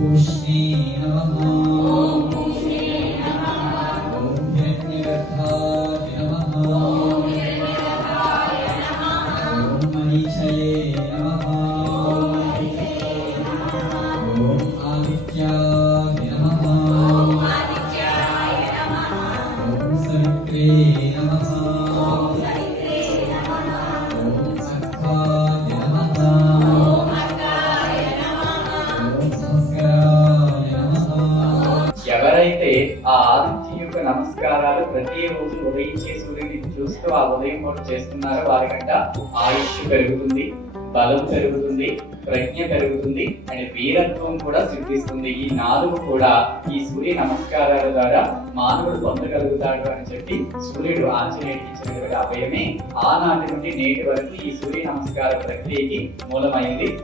पूष्णे नमः। ॐ हिरण्यगर्भाय नमः। ॐ मरीचये नमः। ॐ आदित्याय नमः। ॐ सवित्रे नमः। ॐ अक्काय नमः। ॐ संस्काराय नमः। ఎవరైతే ఆ ఆదిత్య యొక్క నమస్కారాలు ప్రతిరోజు ఉదయించే సూర్యుని చూస్తూ ఆ ఉదయం పూట చేస్తున్నారో వారికంట ఆయుష్ పెరుగుతుంది, బలం పెరుగుతుంది, ప్రజ్ఞ పెరుగుతుంది అండ్ వీరత్వం కూడా సిద్ధిస్తుంది. ఈ 4 కూడా ఈ సూర్య నమస్కారాల ద్వారా మానవుడు పొందగలుగుతాడు అని చెప్పి సూర్యుడు ఆంజనేయుడికి ఇచ్చినటువంటి అభయమే ఆనాటి నుండి నేటి వరకు ఈ సూర్య నమస్కార ప్రక్రియకి మూలమైంది.